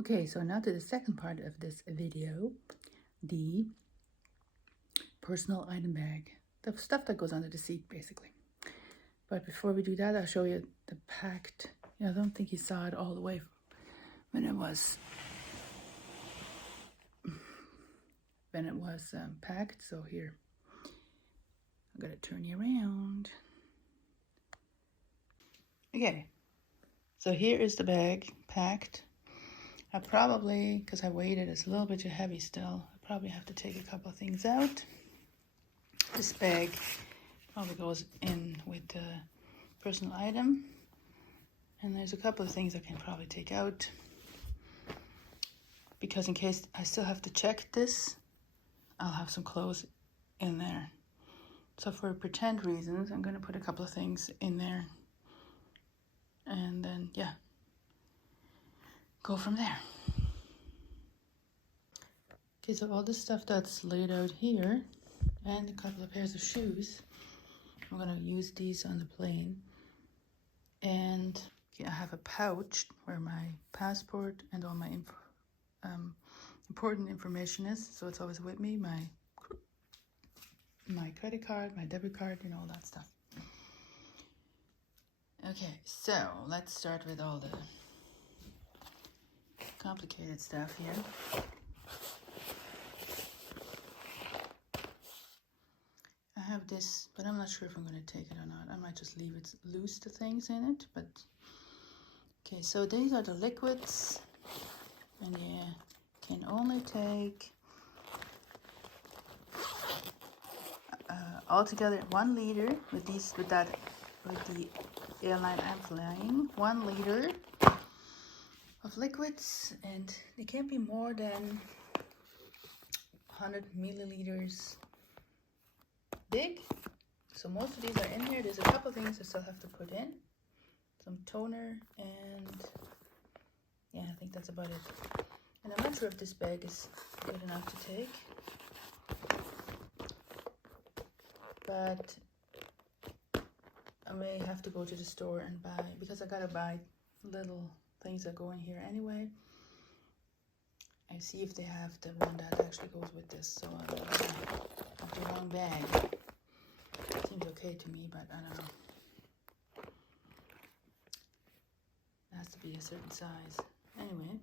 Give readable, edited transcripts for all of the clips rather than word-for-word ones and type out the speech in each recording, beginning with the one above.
Okay, so now to the second part of this video, the personal item bag, the stuff that goes under the seat basically. But before we do that, I'll show you the packed. I don't think you saw it all the way when it was packed. So here, I'm gonna turn you around. Okay, so here is the bag packed. I probably, because I weighed it, it's a little bit too heavy still. I probably have to take a couple of things out. This bag probably goes in with the personal item. And there's a couple of things I can probably take out. Because in case I still have to check this, I'll have some clothes in there. So for pretend reasons, I'm going to put a couple of things in there. And then, yeah, go from there. Okay, so all the stuff that's laid out here, and a couple of pairs of shoes, I'm going to use these on the plane. And okay, I have a pouch where my passport and all my important information is, so it's always with me. My credit card, my debit card, all that stuff. Okay, so let's start with all the complicated stuff here. I have this, but I'm not sure if I'm going to take it or not. I might just leave it loose, the things in it, but okay, so these are the liquids, and you can only take altogether 1 liter with the airline I'm flying. 1 liter of liquids, and they can't be more than 100 milliliters big. So most of these are in here. There's a couple things I still have to put in. Some toner, and yeah, I think that's about it. And I'm not sure if this bag is good enough to take, but I may have to go to the store and buy, because I gotta buy little things that go in here anyway. I see if they have the one that actually goes with this, so I don't have the wrong bag. Seems okay to me, but I don't know. It has to be a certain size. Anyway,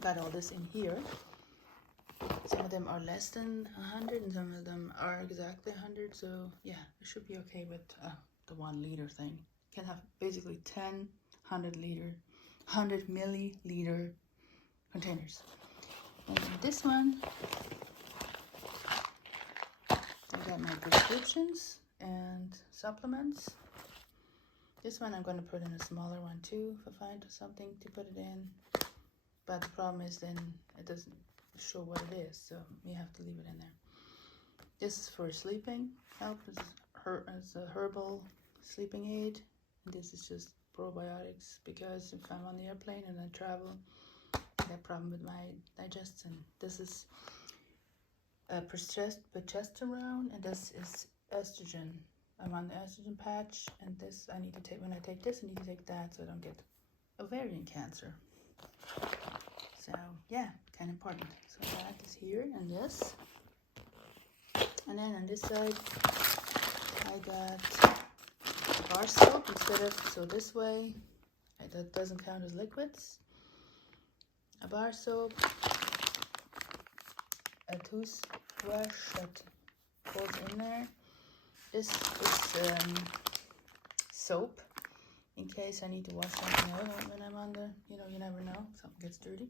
got all this in here. Some of them are less than 100 and some of them are exactly 100, so yeah, it should be okay with the 1 liter thing. You can have basically 10 100 milliliter containers. And in this one, I got my prescriptions and supplements. This one I'm going to put in a smaller one too if I find something to put it in. But the problem is then it doesn't show what it is, so you have to leave it in there. This is for sleeping help. It's a herbal sleeping aid. And this is just probiotics, because if I'm on the airplane and I travel, I have a problem with my digestion. This is progesterone, and this is estrogen. I'm on the estrogen patch, and this I need to take. When I take this, I need to take that so I don't get ovarian cancer. So yeah, kind of important. So that is here, and this. And then on this side, I got bar soap instead of, so this way, that doesn't count as liquids. A bar soap, a toothbrush that goes in there. This is soap in case I need to wash something out when I'm on the, you never know, something gets dirty.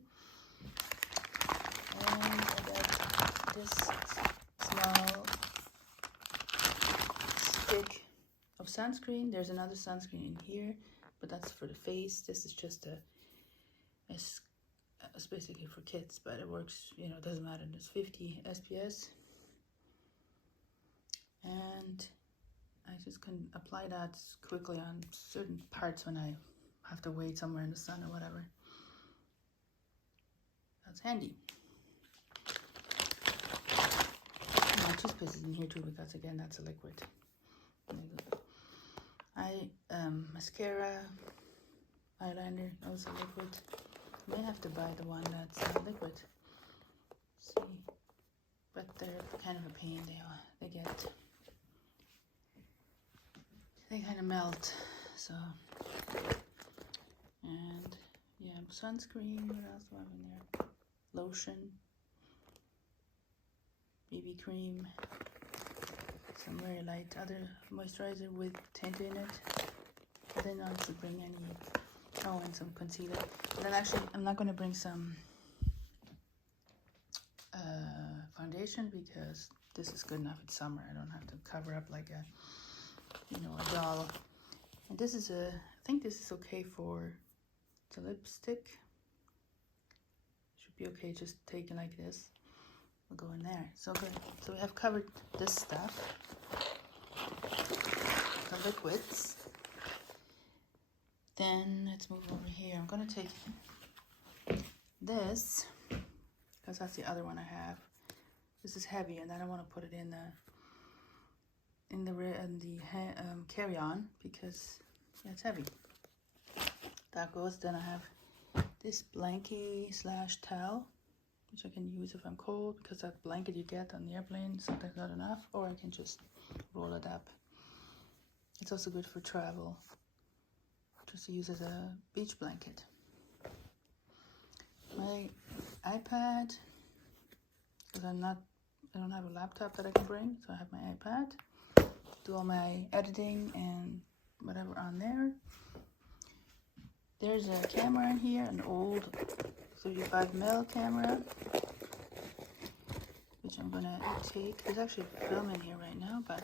And I got this small stick of sunscreen. There's another sunscreen in here, but that's for the face. This is just it's basically for kids, but it works, it doesn't matter. There's 50 SPS. And I just can apply that quickly on certain parts when I have to wait somewhere in the sun or whatever. That's handy. My toothpaste is in here too, because again, that's a liquid. Mascara, eyeliner, also liquid. may have to buy the one that's liquid. See, but they're kind of a pain. They kind of melt. So, and yeah, sunscreen. What else do I have in there? Lotion, BB cream, some very light other moisturizer with tint in it. I didn't actually bring any. Oh, and some concealer. And then actually, I'm not going to bring some foundation because this is good enough. It's summer. I don't have to cover up like a doll. And this is I think this is okay for the lipstick. Should be okay. Just take it like this. We'll go in there. So good. So we have covered this stuff. The liquids. Then let's move over here. I'm going to take this because that's the other one I have. This is heavy, and then I want to put it in the carry-on because yeah, it's heavy. That goes. Then I have this blankie / towel, which I can use if I'm cold because that blanket you get on the airplane sometimes not enough, or I can just roll it up. It's also good for travel. Just to use as a beach blanket. My iPad, because I don't have a laptop that I can bring, so I have my iPad. Do all my editing and whatever on there. There's a camera in here, an old 35mm camera, which I'm gonna take. There's actually a film in here right now, but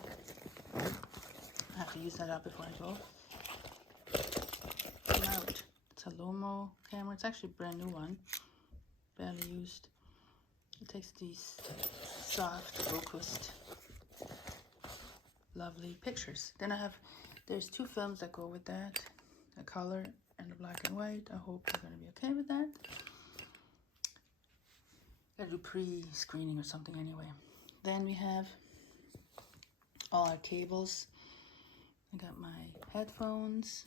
I have to use that up before I go. Out. It's a Lomo camera. It's actually a brand new one, barely used. It takes these soft, focused, lovely pictures. Then there's 2 films that go with that, the color and the black and white. I hope you're going to be okay with that. Gotta do pre-screening or something anyway. Then we have all our cables. I got my headphones,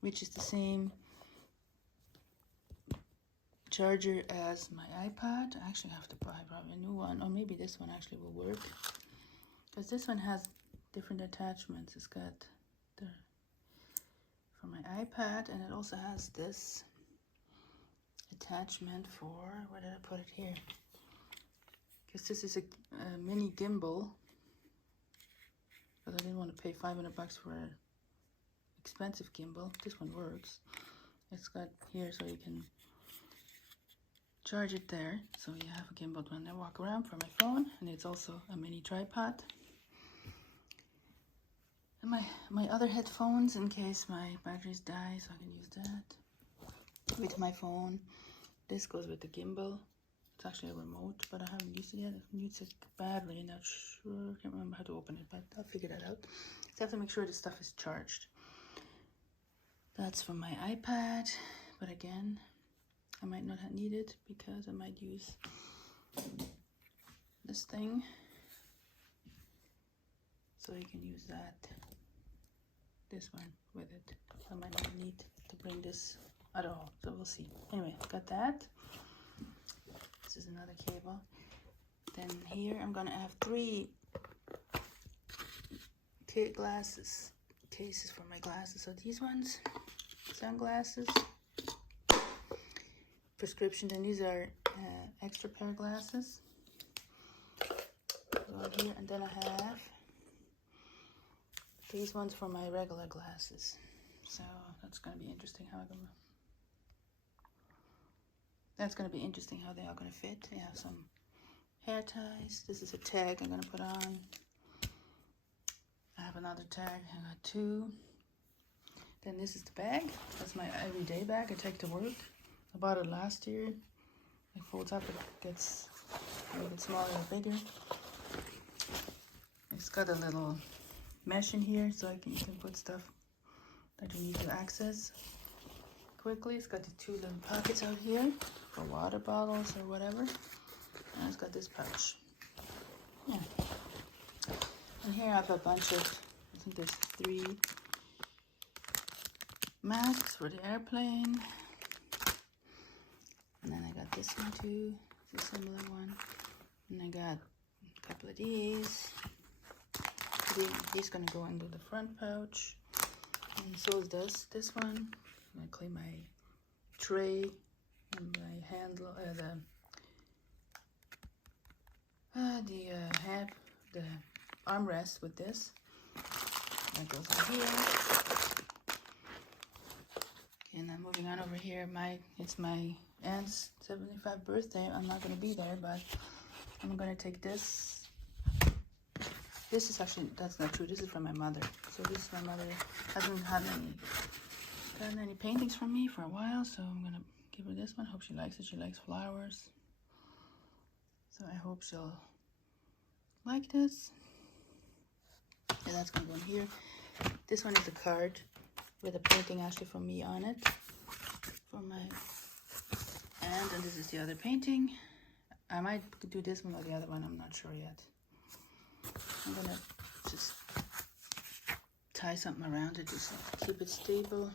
which is the same charger as my iPad. I actually have to buy probably a new one, or maybe this one actually will work, because this one has different attachments. It's got for my iPad, and it also has this attachment for, where did I put it here? Because this is a mini gimbal, but I didn't want to pay $500 for an expensive gimbal. This one works. It's got here so you can charge it there, so you have a gimbal when I walk around for my phone, and it's also a mini tripod. And my other headphones in case my batteries die, so I can use that with my phone. This goes with the gimbal. It's actually a remote, but I haven't used it yet. I used it badly, not sure. I can't remember how to open it, but I'll figure that out. So I have to make sure the stuff is charged. That's for my iPad, but again, I might not need it because I might use this thing. So you can use this one with it. I might not need to bring this at all, so we'll see. Anyway, got that. This is another cable. Then here I'm gonna have 3 cases for my glasses. So these ones, sunglasses, prescription, and these are extra pair of glasses. Go here, and then I have these ones for my regular glasses. So that's gonna be interesting how they are gonna fit. They have some hair ties. This is a tag I'm gonna put on. I have another tag. I got 2. Then this is the bag. That's my everyday bag I take to work. I bought it last year. It folds up. It gets a little bit smaller or bigger. It's got a little mesh in here, so you can put stuff that you need to access quickly. It's got the 2 little pockets out here for water bottles or whatever. And it's got this pouch. Yeah. And here I have a bunch of, I think there's 3 masks for the airplane. this one too. It's a similar one. And I got a couple of these. These gonna go into the front pouch. And so is this one. I'm gonna clean my tray and my handle, the armrest with this. That goes in here. Okay, and then moving on over here, it's my aunt's 75th birthday. I'm not gonna be there, but I'm gonna take this. This is actually, that's not true. This is from my mother. So this is my mother. Hasn't gotten any paintings from me for a while, so I'm gonna give her this one. Hope she likes it. She likes flowers, so I hope she'll like this. And that's gonna go in here. This one is a card with a painting actually from me on it, for my aunt, and this is the other painting. I might do this one or the other one. I'm not sure yet. I'm gonna just tie something around it just to keep it stable,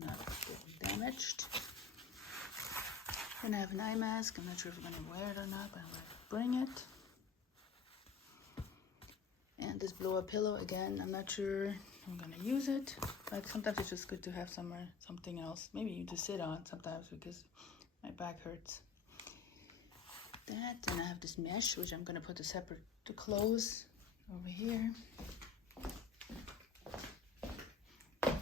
not getting damaged. And I have an eye mask. I'm not sure if I'm gonna wear it or not, but I'm gonna bring it. And this blow up pillow, again, I'm not sure I'm gonna use it, but sometimes it's just good to have something else, maybe you just sit on sometimes, because my back hurts. That, and I have this mesh, which I'm gonna put separate to clothes over here. I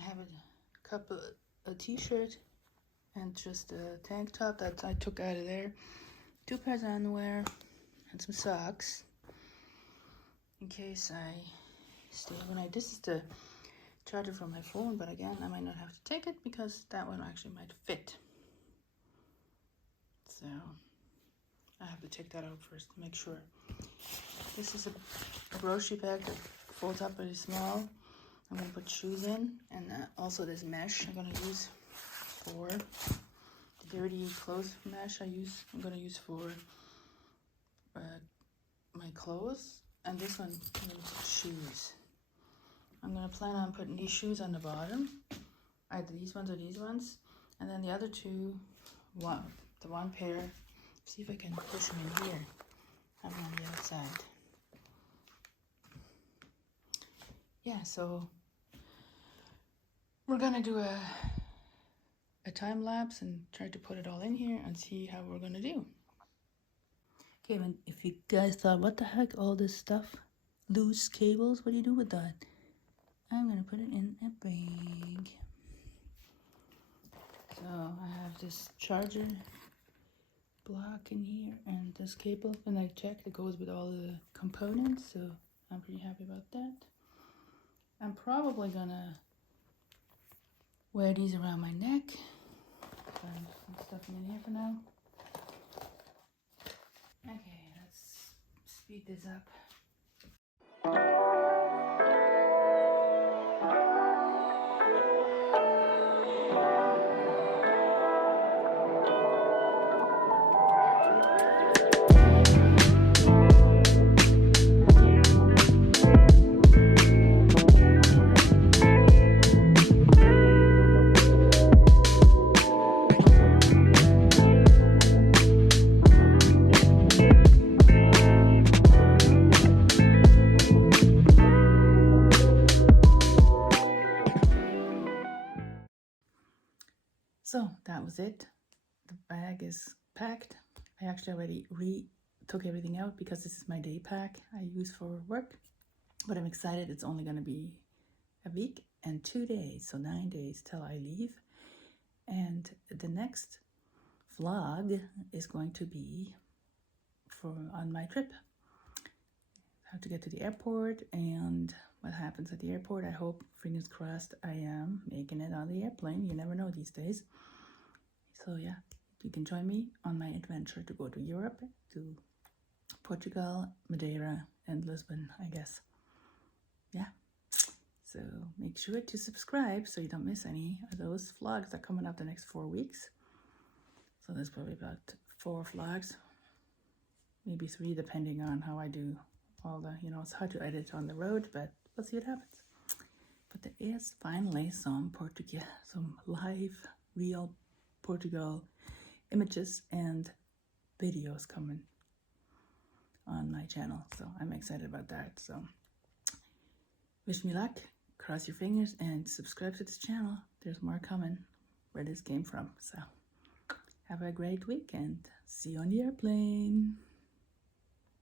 have a t-shirt and just a tank top that I took out of there. 2 pairs of underwear and some socks in case I stay overnight. This is the charger for my phone, but again, I might not have to take it because that one actually might fit. So I have to check that out first to make sure. This is a grocery bag that folds up really small. I'm gonna put shoes in, and also this mesh I'm gonna use for the dirty clothes mesh. I'm gonna use for my clothes, and this one I'm gonna put shoes. I'm gonna plan on putting these shoes on the bottom, either these ones or these ones, and then the other two, the one pair. See if I can push them in here. Have them on the outside. Yeah, so we're gonna do a time lapse and try to put it all in here and see how we're gonna do. Okay, and if you guys thought, what the heck, all this stuff, loose cables, what do you do with that? I'm gonna put it in a bag. So I have this charger block in here and this cable, and I checked, it goes with all the components, so I'm pretty happy about that. I'm probably gonna wear these around my neck. So I'm stuffing in here for now. Okay, let's speed this up. So that was it. The bag is packed. I actually already took everything out because this is my day pack I use for work. But I'm excited. It's only going to be a week and 2 days, so 9 days till I leave. And the next vlog is going to be on my trip. How to get to the airport and what happens at the airport. I hope, fingers crossed, I am making it on the airplane. You never know these days. So yeah, you can join me on my adventure to go to Europe, to Portugal, Madeira, and Lisbon, I guess. Yeah. So make sure to subscribe so you don't miss any of those vlogs that are coming out the next 4 weeks. So there's probably about 4 vlogs, maybe 3, depending on how I do all the, it's hard to edit on the road, but we'll see what happens. But there is finally some live, real Portugal images and videos coming on my channel. So I'm excited about that. So wish me luck, cross your fingers, and subscribe to this channel. There's more coming where this came from. So have a great week and see you on the airplane.